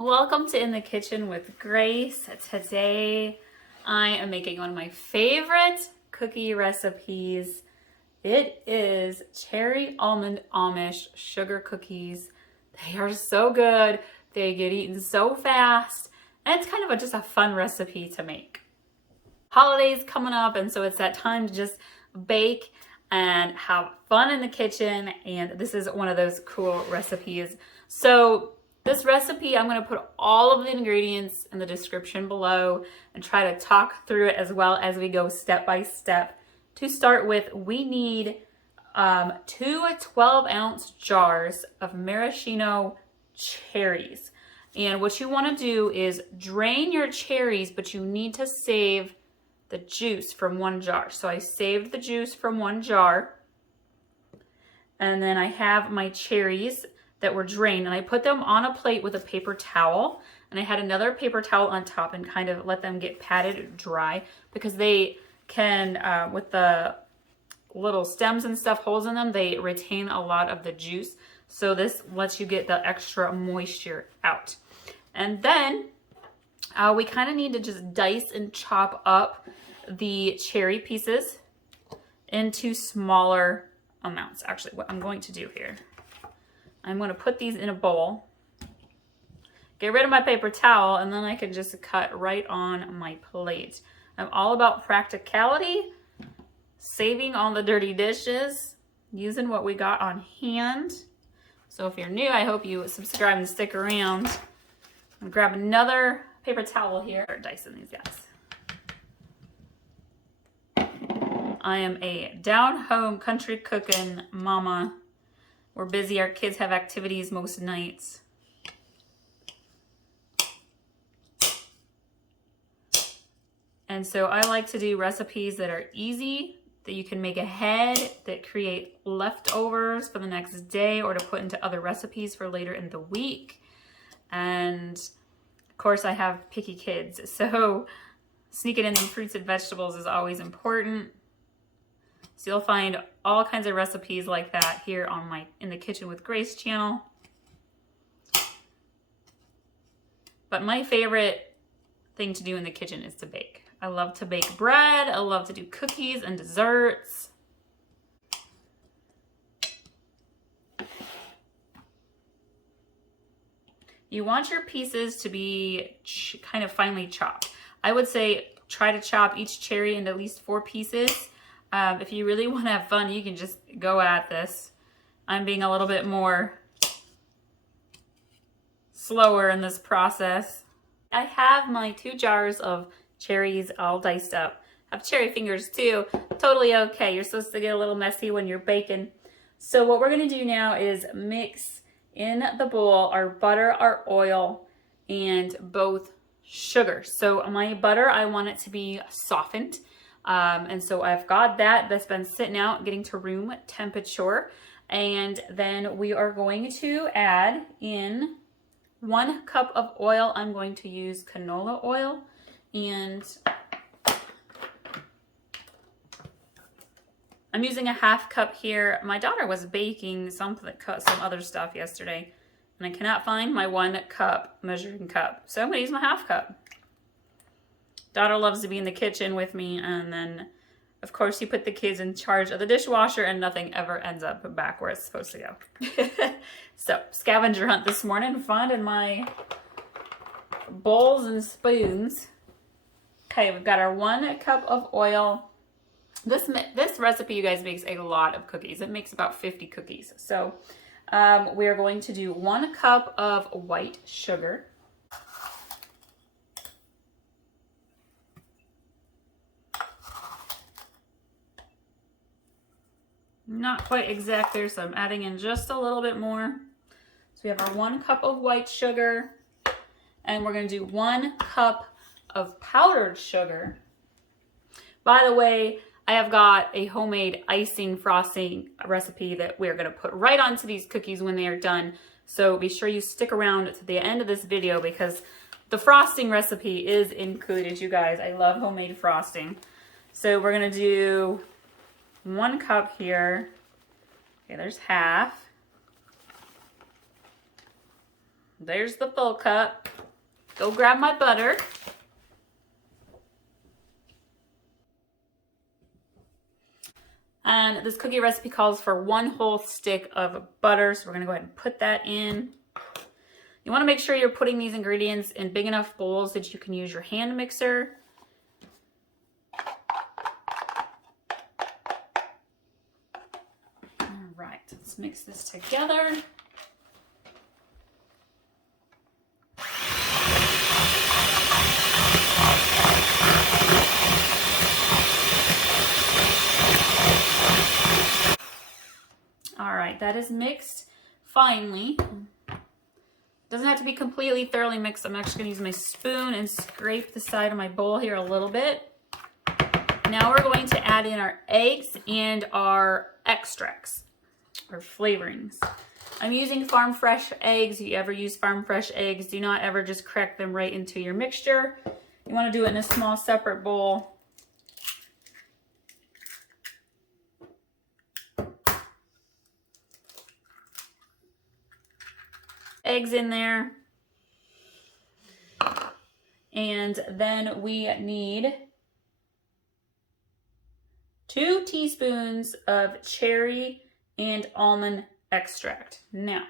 Welcome to In the Kitchen with Grace. Today I am making one of my favorite cookie recipes. It is cherry almond Amish sugar cookies. They are so good. They get eaten so fast. And it's kind of just a fun recipe to make. Holidays coming up, and so it's that time to just bake and have fun in the kitchen. And this is one of those cool recipes. So this recipe, I'm going to put all of the ingredients in the description below and try to talk through it as well as we go step by step. To start with, we need 2 12-ounce jars of maraschino cherries. And what you want to do is drain your cherries, but you need to save the juice from one jar. So I saved the juice from one jar. And then I have my cherries that were drained, and I put them on a plate with a paper towel, and I had another paper towel on top and kind of let them get patted dry, because they can, with the little stems and stuff, holes in them, they retain a lot of the juice. So this lets you get the extra moisture out. And then we kind of need to just dice and chop up the cherry pieces into smaller amounts. Actually, what I'm going to do here, I'm going to put these in a bowl, get rid of my paper towel, and then I can just cut right on my plate. I'm all about practicality, saving all the dirty dishes, using what we got on hand. So if you're new, I hope you subscribe and stick around. I'm going to grab another paper towel here. Start dicing these guys. I am a down-home country cooking mama. We're busy. Our kids have activities most nights. And so I like to do recipes that are easy, that you can make ahead, that create leftovers for the next day or to put into other recipes for later in the week. And of course, I have picky kids, so sneaking in some fruits and vegetables is always important. So you'll find all kinds of recipes like that here on my In the Kitchen with Grace channel. But my favorite thing to do in the kitchen is to bake. I love to bake bread. I love to do cookies and desserts. You want your pieces to be kind of finely chopped. I would say try to chop each cherry into at least 4 pieces. If you really want to have fun, you can just go at this. I'm being a little bit more slower in this process. I have my 2 jars of cherries all diced up. I have cherry fingers too. Totally okay. You're supposed to get a little messy when you're baking. So what we're going to do now is mix in the bowl our butter, our oil, and both sugar. So my butter, I want it to be softened. And so I've got that's been sitting out, getting to room temperature. And then we are going to add in 1 cup of oil. I'm going to use canola oil, and I'm using a 1/2 cup here. My daughter was baking some other stuff yesterday, and I cannot find my 1 cup measuring cup. So I'm going to use my 1/2 cup. Daughter loves to be in the kitchen with me, and then of course you put the kids in charge of the dishwasher and nothing ever ends up back where it's supposed to go. So scavenger hunt this morning, finding my bowls and spoons. Okay, we've got our 1 cup of oil. This recipe, you guys, makes a lot of cookies. It makes about 50 cookies. So we are going to do 1 cup of white sugar. Not quite exact there, so I'm adding in just a little bit more. So we have our 1 cup of white sugar, and we're going to do 1 cup of powdered sugar. By the way, I have got a homemade icing frosting recipe that we're going to put right onto these cookies when they are done. So be sure you stick around to the end of this video, because the frosting recipe is included, you guys. I love homemade frosting. So we're going to do 1 cup here. Okay, there's half. There's the full cup. Go grab my butter. And this cookie recipe calls for 1 whole stick of butter, so we're gonna go ahead and put that in. You wanna make sure you're putting these ingredients in big enough bowls that you can use your hand mixer. All right, let's mix this together. All right, that is mixed finely. Doesn't have to be completely thoroughly mixed. I'm actually gonna use my spoon and scrape the side of my bowl here a little bit. Now we're going to add in our eggs and our extracts, or flavorings. I'm using farm fresh eggs. If you ever use farm fresh eggs, do not ever just crack them right into your mixture. You wanna do it in a small separate bowl. Eggs in there. And then we need 2 teaspoons of cherry and almond extract. Now,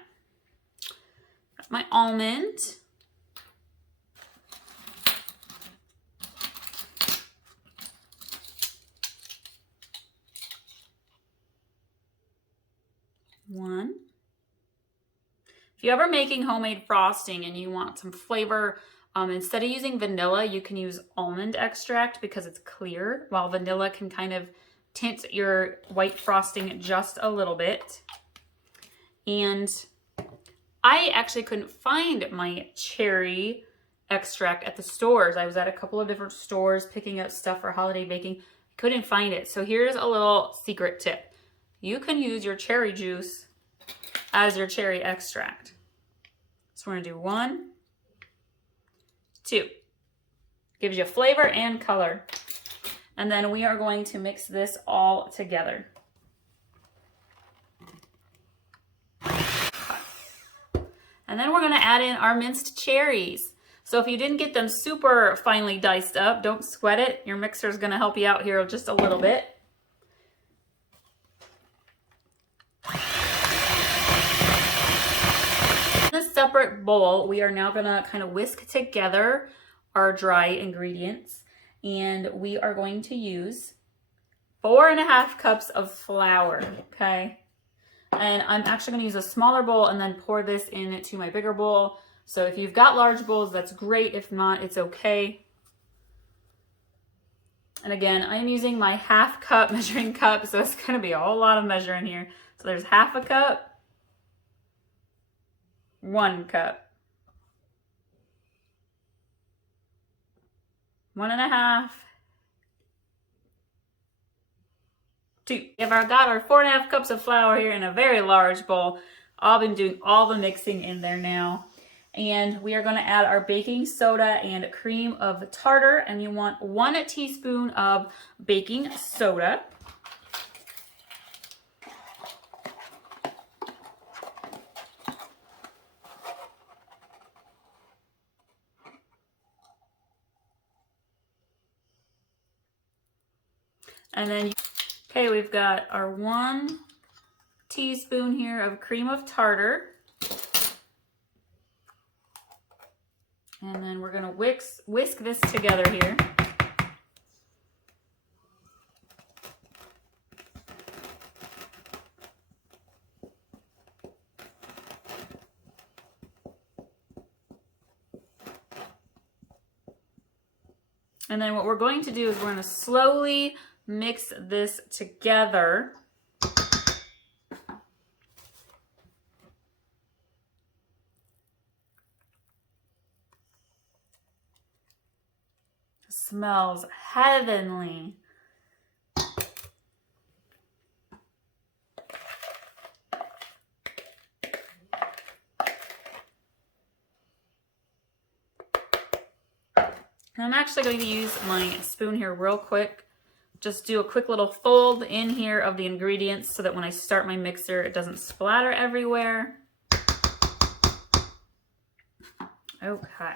my almond. One. If you're ever making homemade frosting and you want some flavor, instead of using vanilla, you can use almond extract because it's clear, while vanilla can kind of tint your white frosting just a little bit. And I actually couldn't find my cherry extract at the stores. I was at a couple of different stores picking up stuff for holiday baking. Couldn't find it. So here's a little secret tip. You can use your cherry juice as your cherry extract. So we're gonna do 1, 2. Gives you flavor and color. And then we are going to mix this all together. And then we're gonna add in our minced cherries. So if you didn't get them super finely diced up, don't sweat it. Your mixer is gonna help you out here just a little bit. In a separate bowl, we are now gonna kind of whisk together our dry ingredients, and we are going to use 4.5 cups of flour, okay? And I'm actually gonna use a smaller bowl and then pour this into my bigger bowl. So if you've got large bowls, that's great. If not, it's okay. And again, I'm using my 1/2 cup measuring cup, so it's gonna be a whole lot of measuring here. So there's 1/2 cup, 1 cup, 1.5, 2. I've got our 4.5 cups of flour here in a very large bowl. I've been doing all the mixing in there now. And we are gonna add our baking soda and cream of tartar, and you want 1 teaspoon of baking soda. And then, okay, we've got our 1 teaspoon here of cream of tartar. And then we're gonna whisk this together here. And then what we're going to do is we're gonna slowly mix this together. Smells heavenly. And I'm actually going to use my spoon here real quick. Just do a quick little fold in here of the ingredients so that when I start my mixer, it doesn't splatter everywhere. Okay.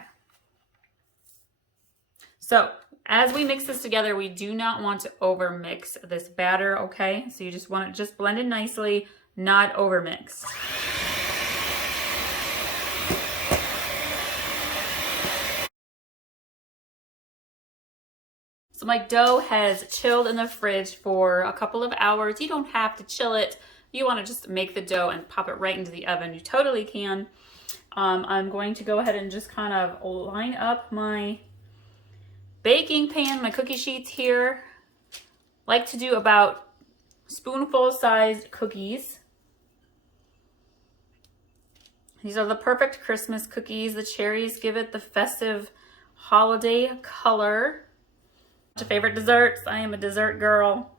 So as we mix this together, we do not want to over mix this batter, okay? So you just want it just blended nicely, not over mixed. So my dough has chilled in the fridge for a couple of hours. You don't have to chill it. You want to just make the dough and pop it right into the oven. You totally can. I'm going to go ahead and just kind of line up my baking pan, my cookie sheets here. Like to do about spoonful sized cookies. These are the perfect Christmas cookies. The cherries give it the festive holiday color. Your favorite desserts? I am a dessert girl.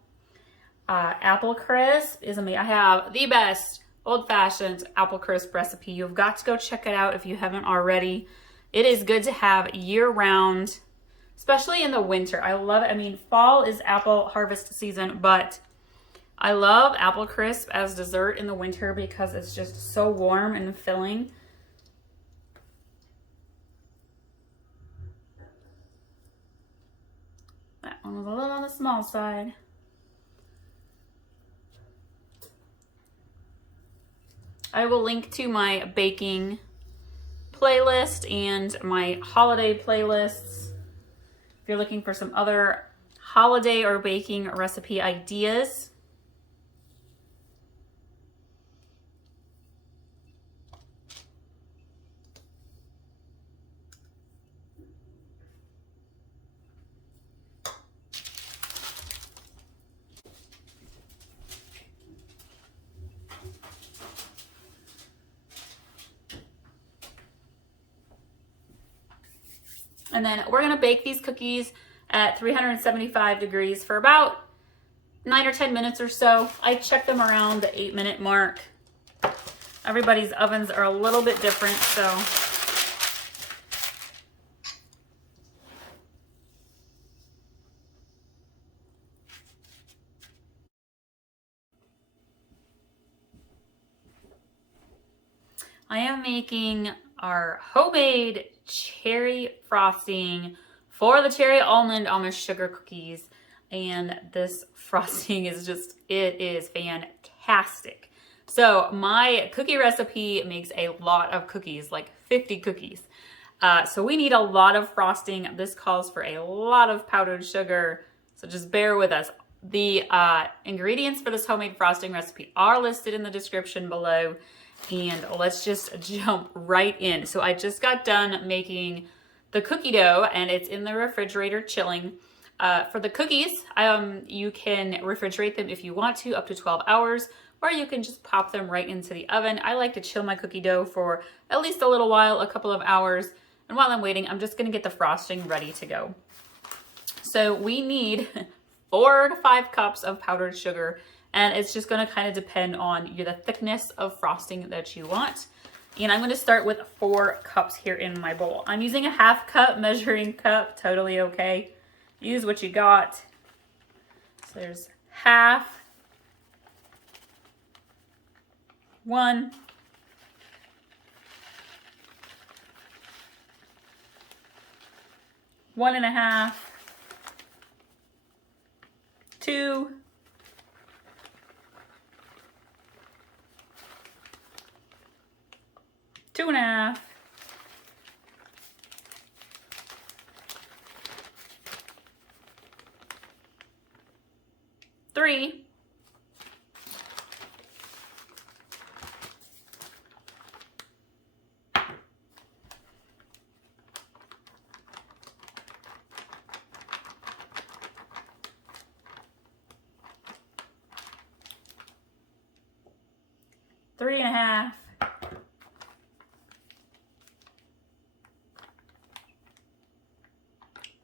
Apple crisp is amazing. I have the best old-fashioned apple crisp recipe. You've got to go check it out if you haven't already. It is good to have year-round, especially in the winter. I love it. I mean, fall is apple harvest season, but I love apple crisp as dessert in the winter because it's just so warm and filling. That one was a little on the small side. I will link to my baking playlist and my holiday playlists if you're looking for some other holiday or baking recipe ideas. And then we're gonna bake these cookies at 375 degrees for about 9 or 10 minutes or so. I check them around the 8-minute mark. Everybody's ovens are a little bit different, so. I am making our homemade cherry frosting for the cherry almond Amish sugar cookies. And this frosting is just, it is fantastic. So my cookie recipe makes a lot of cookies, like 50 cookies. So we need a lot of frosting. This calls for a lot of powdered sugar. So just bear with us. The ingredients for this homemade frosting recipe are listed in the description below. And let's just jump right in. So I just got done making the cookie dough and it's in the refrigerator chilling. For the cookies, you can refrigerate them if you want to, up to 12 hours, or you can just pop them right into the oven. I like to chill my cookie dough for at least a little while, a couple of hours. And while I'm waiting, I'm just gonna get the frosting ready to go. So we need 4 to 5 cups of powdered sugar. And it's just gonna kind of depend on the thickness of frosting that you want. And I'm gonna start with 4 cups here in my bowl. I'm using a 1/2 cup measuring cup, totally okay. Use what you got. So there's 1/2, 1, 1.5, 2, 2.5, 3, 3.5,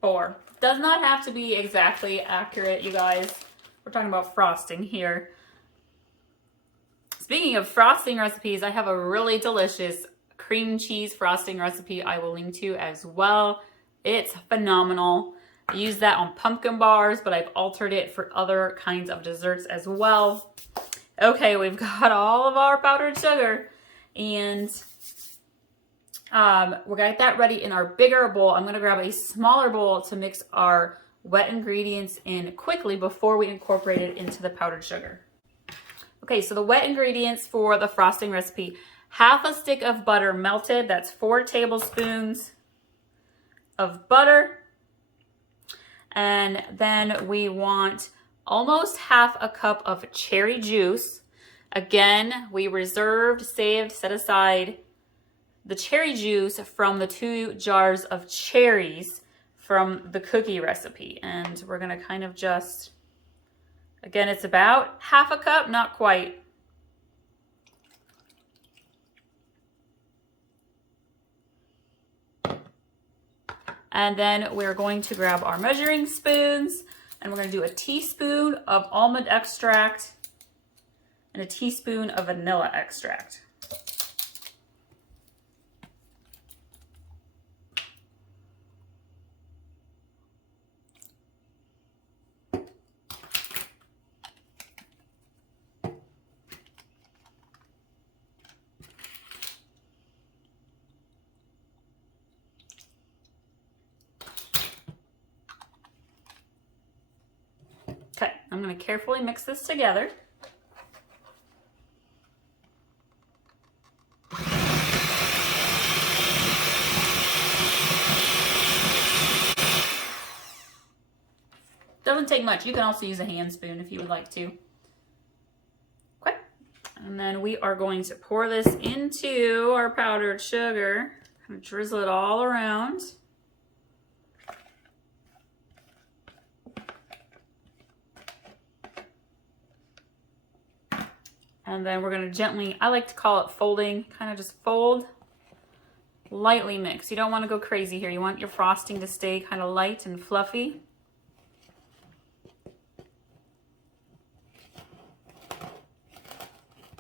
4. Does not have to be exactly accurate, you guys. We're talking about frosting here. Speaking of frosting recipes, I have a really delicious cream cheese frosting recipe I will link to as well. It's phenomenal. I use that on pumpkin bars, but I've altered it for other kinds of desserts as well. Okay, we've got all of our powdered sugar, and We're gonna get that ready in our bigger bowl. I'm gonna grab a smaller bowl to mix our wet ingredients in quickly before we incorporate it into the powdered sugar. Okay, so the wet ingredients for the frosting recipe: half a stick of butter melted, that's 4 tablespoons of butter. And then we want almost half a cup of cherry juice. Again, we reserved, saved, set aside the cherry juice from the 2 jars of cherries from the cookie recipe. And we're gonna kind of just, again, it's about half a cup, not quite. And then we're going to grab our measuring spoons and we're going to do a teaspoon of almond extract and a teaspoon of vanilla extract. Okay, I'm going to carefully mix this together. Doesn't take much. You can also use a hand spoon if you would like to. Okay, and then we are going to pour this into our powdered sugar. Kind of drizzle it all around. And then we're going to gently, I like to call it folding, kind of just fold, lightly mix. You don't want to go crazy here. You want your frosting to stay kind of light and fluffy.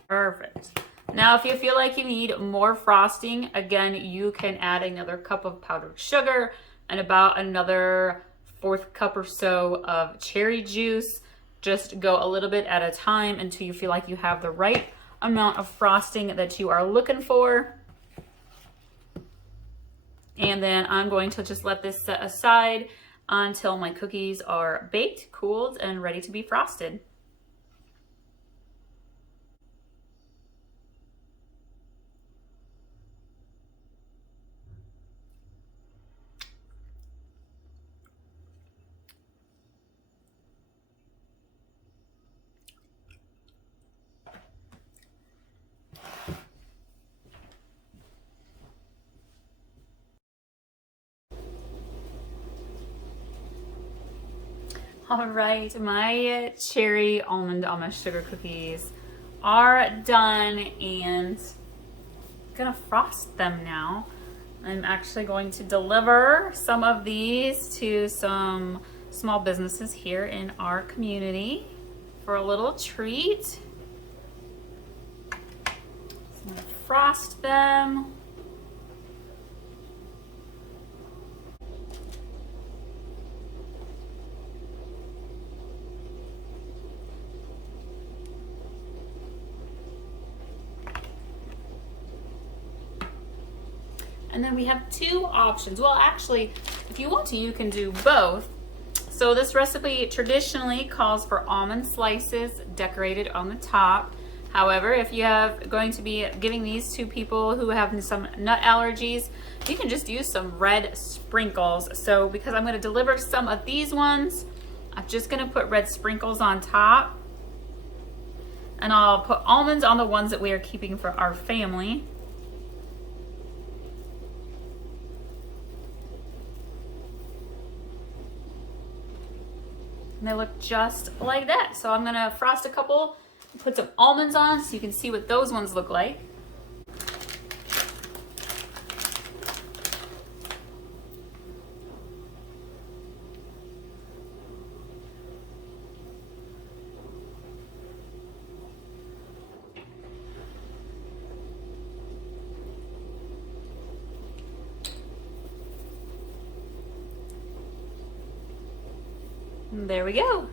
Perfect. Now, if you feel like you need more frosting, again, you can add another cup of powdered sugar and about another 1/4 cup or so of cherry juice. Just go a little bit at a time until you feel like you have the right amount of frosting that you are looking for. And then I'm going to just let this set aside until my cookies are baked, cooled, and ready to be frosted. All right, my cherry almond Amish sugar cookies are done and I'm gonna frost them now. I'm actually going to deliver some of these to some small businesses here in our community for a little treat. So I'm gonna frost them. And then we have 2 options. Well, actually, if you want to, you can do both. So this recipe traditionally calls for almond slices decorated on the top. However, if you have going to be giving these to people who have some nut allergies, you can just use some red sprinkles. So because I'm going to deliver some of these ones, I'm just going to put red sprinkles on top. And I'll put almonds on the ones that we are keeping for our family. And they look just like that. So I'm gonna frost a couple, put some almonds on so you can see what those ones look like. There we go.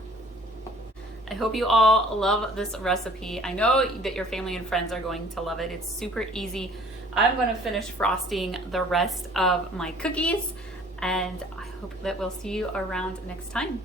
I hope you all love this recipe. I know that your family and friends are going to love it. It's super easy I'm gonna finish frosting the rest of my cookies, and I hope that we'll see you around next time.